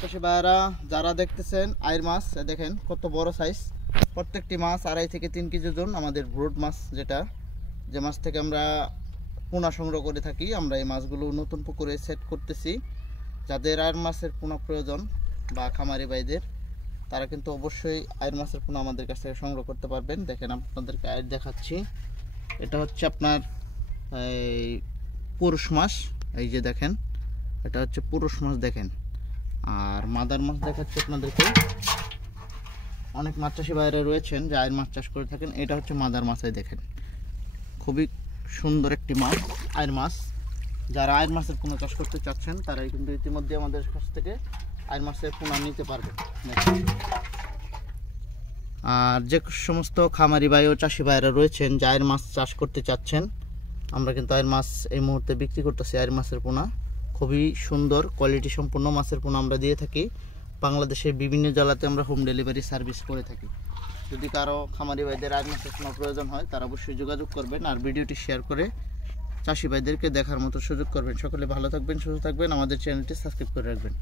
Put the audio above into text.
চাষি ভাইরা যারা দেখতেছেন আইর মাছ দেখেন কত বড় সাইজ, প্রত্যেকটি মাছ 2.5 থেকে 3 কেজি ওজন। আমাদের ব্রুড মাছ যেটা, যে মাছ থেকে আমরা পোনা সংগ্রহ করে থাকি, আমরা এই মাছগুলো নতুন পুকুরে সেট করতেছি। যাদের আইর মাছের পোনা প্রয়োজন বা খামারি ভাইদের, তারা কিন্তু অবশ্যই আইর মাছের পোনা আমাদের কাছ থেকে সংগ্রহ করতে পারবেন। দেখেন আপনাদেরকে আইর দেখাচ্ছি, এটা হচ্ছে আপনার এই পুরুষ মাছ, এই যে দেখেন এটা হচ্ছে পুরুষ মাছ দেখেন। আর মাদার মাছ দেখাচ্ছি আপনাদেরকে। অনেক মাছ চাষি ভাইরা রয়েছেন যে আইর মাছ চাষ করে থাকেন, এটা হচ্ছে মাদার মাছ। দেখেন খুবই সুন্দর একটি মাছ, আইর মাছ। যারা আইর মাছের পোনা চাষ করতে চাচ্ছেন তারাই কিন্তু ইতিমধ্যে আমাদের কাছ থেকে আইর মাছের পোনা নিতে পারবেন। আর যে সমস্ত খামারি ভাই ও চাষি ভাইরা রয়েছেন যে আইর মাছ চাষ করতে চাচ্ছেন, আমরা কিন্তু আইর মাছ এই মুহূর্তে বিক্রি করতেছি। আইর মাছের পোনা খুবই সুন্দর কোয়ালিটি সম্পন্ন মাছের পোনা আমরা দিয়ে থাকি। বাংলাদেশের বিভিন্ন জেলাতে আমরা হোম ডেলিভারি সার্ভিস করে থাকি। যদি কারো খামারি ভাইদের আইর মাছের পোনা প্রয়োজন হয় তারা অবশ্যই যোগাযোগ করবেন, আর ভিডিওটি শেয়ার করে চাষি ভাইদেরকে দেখার মতো সুযোগ করবেন। সকলে ভালো থাকবেন, সুস্থ থাকবেন, আমাদের চ্যানেলটি সাবস্ক্রাইব করে রাখবেন।